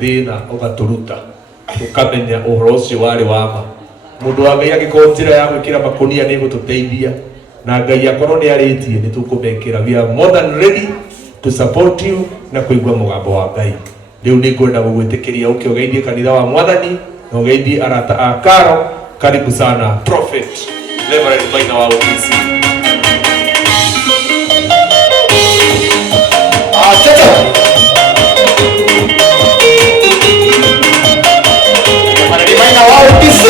thina ugaturuta ukamenya uhoro ucio wari wama mundu wa Ngai agikora njira ya gwikira makunia ni gututeithia na Ngai akorwo ni aritie ni tukumekira. We are more than ready to support you na kuigua mugambo wa Ngai. Riu ni ngwenda gugwitikiria uke ugeithie kanitha wa Mwathani na ugeithie arata a Karo. Karibu sana Prophet Reverend Maina wa OTC. Maina wa OTC.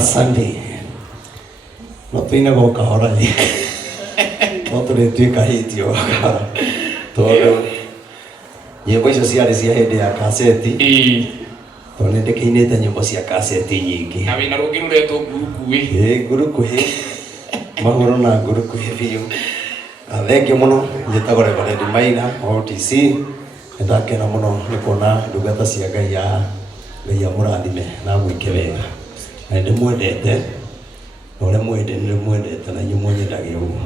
Sunday. Nothing about kahora ni. Not the two kahitio. Todo. Nyimbo icio ciarĩ cia hĩndĩ ya kaseti. Tondũ nĩ ndĩkĩinĩte nyimbo cia kaseti nyingĩ. Na wĩna rũngĩ rũretwo ngurukuĩ. Ngurukuĩ. Mahũro na ngurukuĩ biũ. Thengiũ mũno, njĩtagwo Reverend Maina OTC. Nĩndakena mũno nĩ kuona ndungata cia Ngai ya mũrathime na gwĩke wega. Na ndimwendete na ũrĩa mwende nĩ mwendete na inyuĩ mwendagia ũguo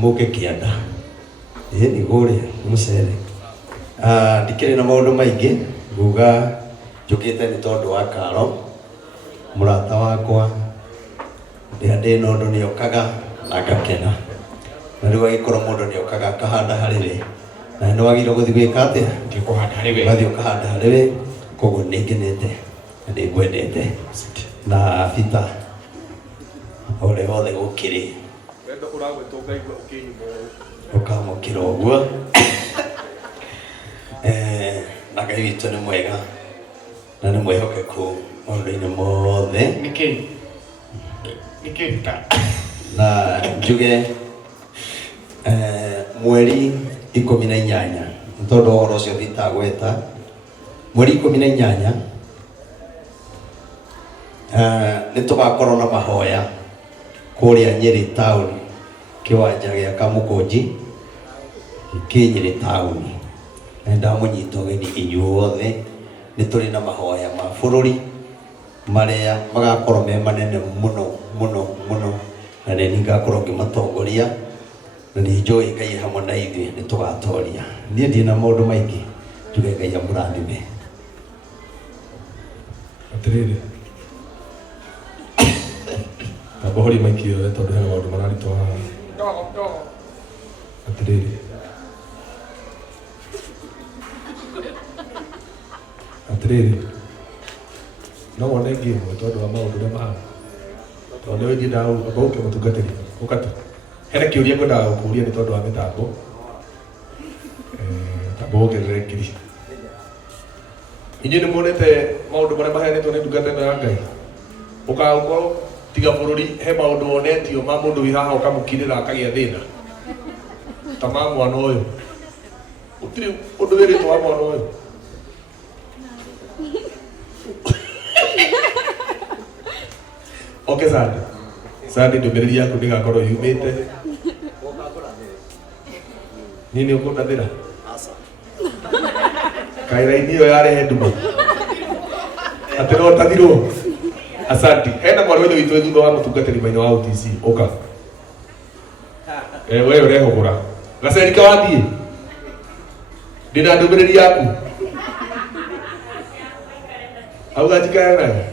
mũke kĩanda nĩ gũrĩa mũcere. Ndikĩrĩ na maũndũ maingĩ nguga njũkĩte nĩ tondũ wa Karo mũrata wakwa ndĩ na ũndũ nĩokaga na ngakena, na rĩu agĩkorwo mũndũ nĩokaga akahanda harĩ we na nĩ wagĩrĩirwo gũthiĩ gwĩka atĩa? Kũhanda harĩ we, ũgathiĩ ũkahanda harĩ we. Koguo nĩngenete ndĩ ngwendete na Peter ole wothe gũkĩrĩ wendo ũragwĩtwo ngaigua ũkĩnyuma ũkamũkĩra ũguo. Na Ngai witũ nĩ mwega na nĩ mwĩhokeku maũndũ-inĩ mothe. Nĩkĩ ta na njuge mweri 18 nĩ tondũ ũhoro ũcio thitagweta mweri 18 nĩ tũgakorwo na mahoya kũrĩa Nyeri town kĩwanja gĩa Kamũkũnji kĩ Nyeri town. Ndamũnyita ũgeni inyuothe, nĩ tũrĩ na mahoya ma bũrũri marĩa magakorwo me manene mũno mũno mũno, na nĩ ngakorwo ngĩmatongoria na nĩ njũĩ Ngai hamwe na ithuĩ nĩ tũgatoria. Niĩ ndĩ na maũndũ maingĩ, njuge Ngai amũrathime. Atirĩrĩ Kabahori maiki yothe tondũ hena maũndũ mararitũ haha. Atirĩrĩ no wone ĩngĩ ĩmwe tondũ wa maũndũ ũrĩa mahana, tondũ nĩ wĩthiĩ ndau ũke mũtungatĩri ũkatũ. Hena kĩũria ngwendaga gũkũria nĩ tondũ wa mĩtambo tambo wongerere ngiri. Inyuĩ nĩ muonete maũndũ marĩa maheanĩtwo nĩ ndungata ĩno ya Ngai? Ũkaga gũkorwo tiga bururi he maundu onetio ma mundu wi haha ukamukirira akagia thina ta ma mwana uyu utiri undu wiritwo wa mwana uyu okay Sandi ndumiriri yaku ndigakorwo yumite nini ukundathira kairaini iyo yarehe ndumo atero tathirwo Asante. Hena mwarwetho witũ thutha wa mũtungatĩri maina wa OTC. Oka. Wewe ũrehũgũra. Gacerika wathiĩ. Ndĩna ndũmĩrĩri yaku. Auga njikare nayo.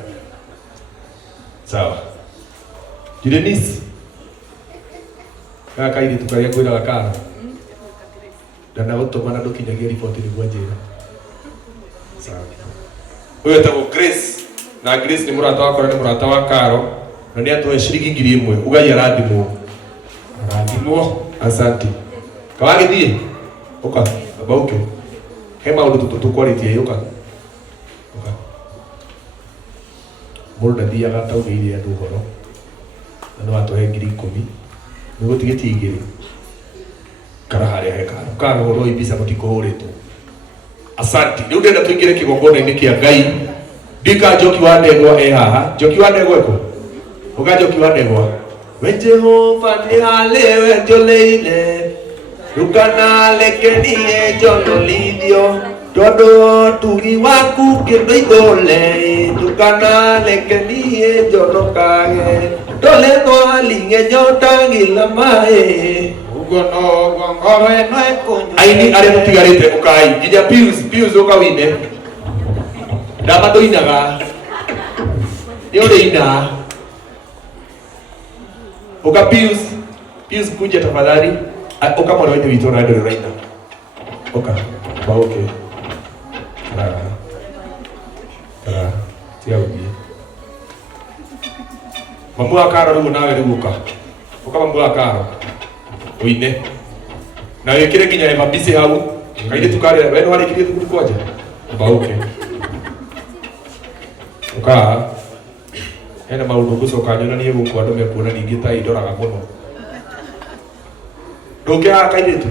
Sawa. Denise. Gaka kairĩtu karĩa ngwĩraga Karo. Ndanagũtũma na ndũkinyagia riboti nĩguo njĩra. Sawa. Ũyũ etagwo Grace. Na Grace ni murata wakwa ni murata wa Karo na ni atuhe ciringi 1000 ugai arathimwo asante kawagithie uka abauke he maundu tukwaritie uka mundu ndathiaga taugĩire andũ ũhoro na no atuhe 10,000 nĩ gũtigĩtie igĩrĩ kara harĩa he Karo ũhoro ibisa mũtikũhũrĩtwo asante rĩu ndenda tũingĩre kĩgongona-inĩ kĩa Ngai Dika Njoki wa Ndegwa haha. Njoki wa Ndegwa ko. Uga Njoki wa Ndegwa. We Jehova ni halewe joleine. Rukana lekenie jololithio. Todo tugi waku kendo idole. Rukana lekenie jonokage. Dole no alinge jota gilamae. Ugono gongore no ekonyo. Aini are mutigarite ukai. Ginya Pius ukawine. Ndama ndoinaga nĩ ũrĩina ũka Pius kuja tafadhali ũka mwana witũ witũ na ndũrĩ ũraina ũka baũke tiga gũthiĩ mamu wa Karo rĩu nawe rĩu ũka mamu wa Karo ũine na wĩkĩre nginya Eva Busy hau kairĩtu karĩa we nĩ warĩkirie thukuru kwanja baũke Uka hena maundu gucoka nyonanie gũkũ andũ mekuona ningĩ ta indoraga mũno ndũngĩhaga kairĩtu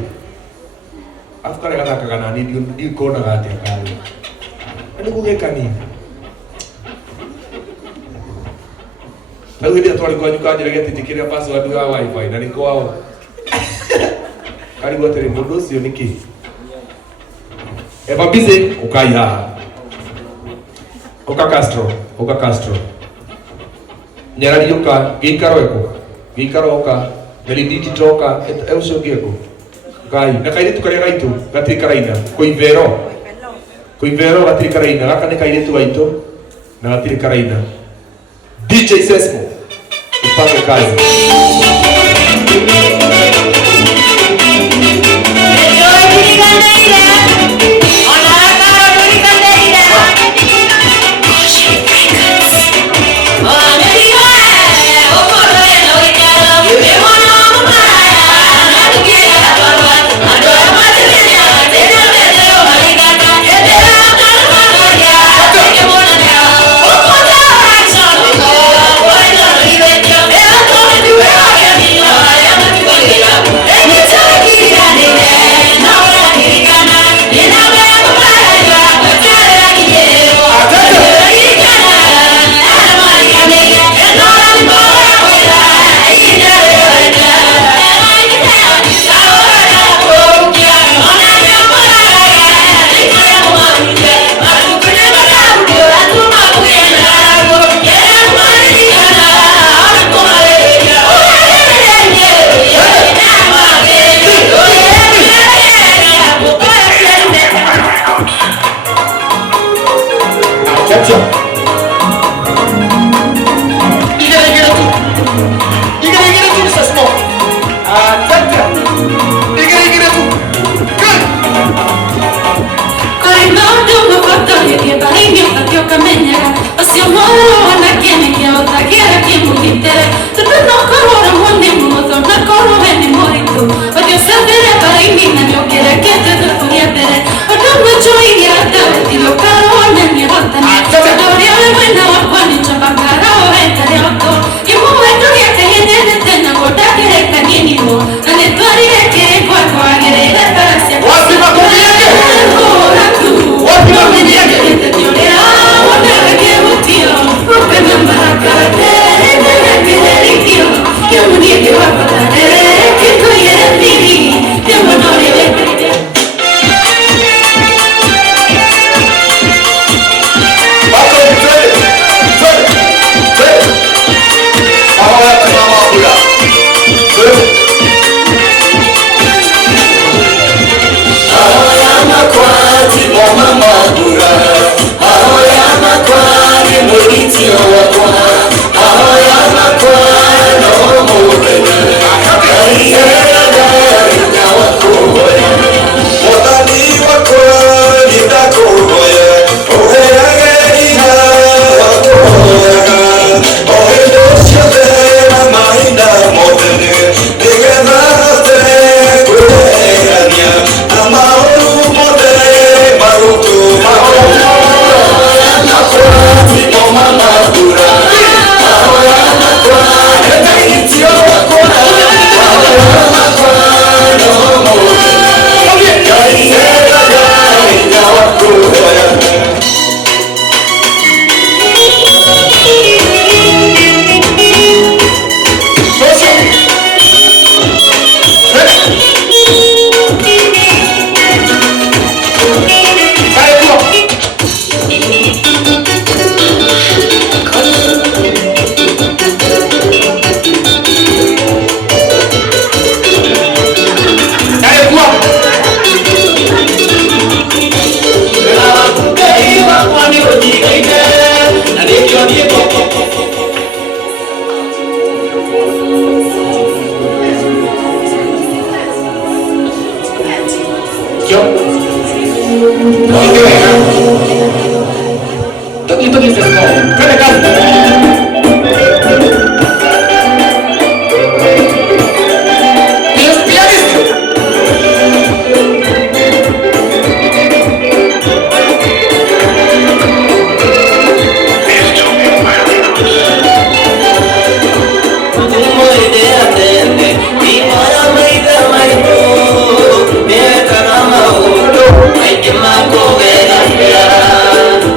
afu karĩa gathakaga na niĩ ndikonaga atĩa karĩa nĩ gũgĩka nini rĩu hĩndĩ ĩrĩa twarĩ kwanyu kanjĩra gĩtĩkĩrĩa password ya wifi na nĩ kwao karigwo atĩrĩ mũndũ ũcio nĩ kĩ Eva Busy ũkai haha Oka Castro. Nyarari oka gĩikaro oka Melinditi toka eucio ngĩeko Ngai na kairĩtu karĩa gaitũ gatirĩ karaina Koivero gatirĩ karaina gaka nĩ kairĩtu gaitũ na gatirĩ karaina DJ Sesmo upange kazi Yo Sio? Ongea. Toki sasa. Twende kazi.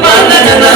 Mana na na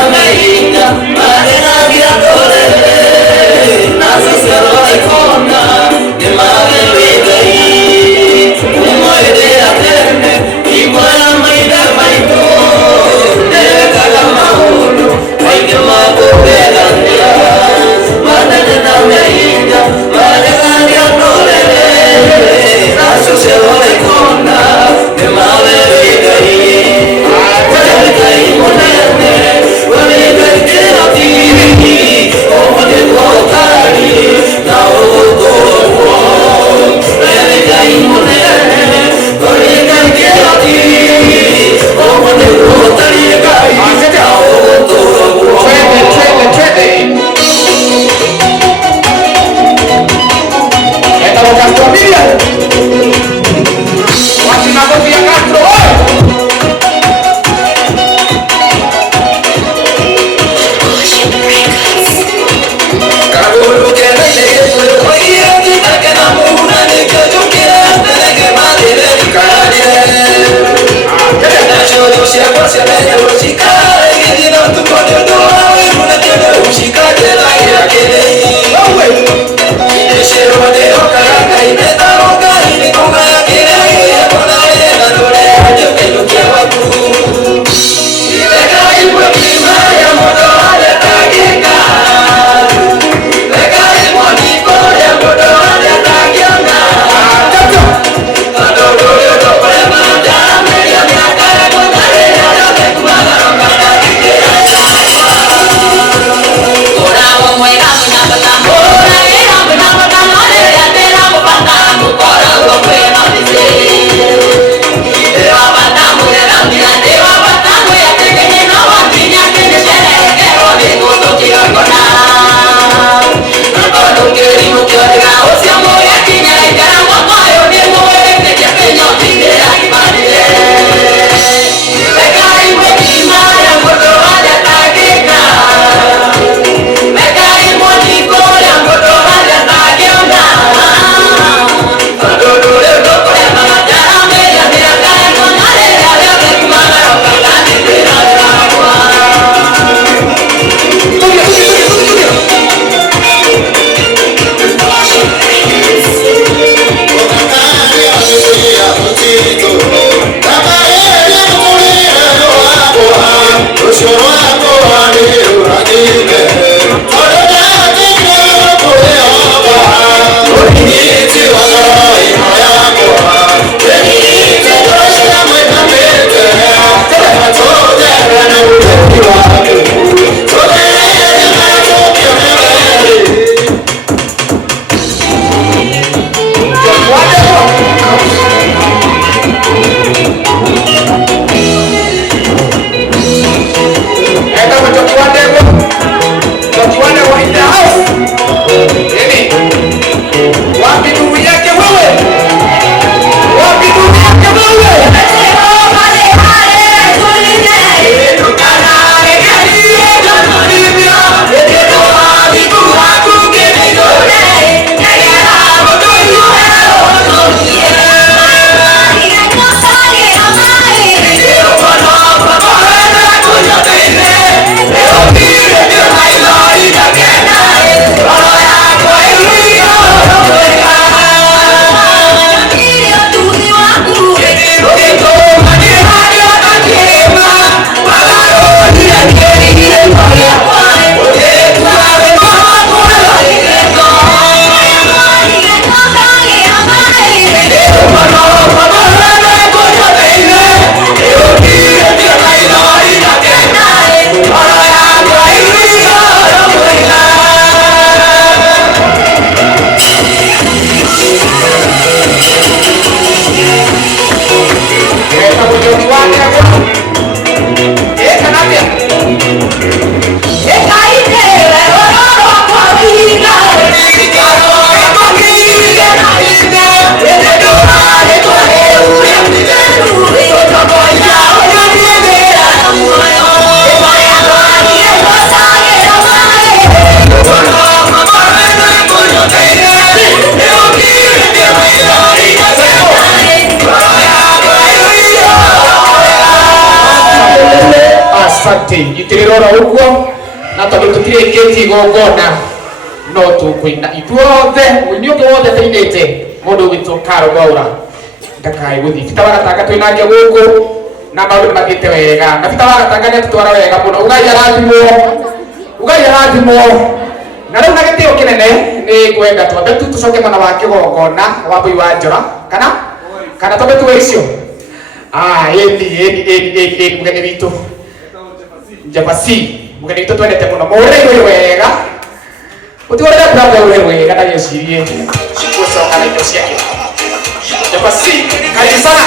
nyitirira oro uguo na tondu tutirikiti igongona no tukwina ithuothe wini ungi wothe tuinite mundu witu Karo Mwaura ndakai guthi bita wagatanga twinangia guku na maundu mathite wega na bita wagatanga ni tutwara wega muno ugai arathimwo na riu na gitio kinene ni kwenda twambe tucoke mana wa kigongona wa Mbui wa Njora kana twambe tuwe icio eni mugeni witu Njabasi mugeni witu twendete muno muhurire wega utiorera brother ule wega na yecirie gucoka na indo ciake Njabasi karibu sana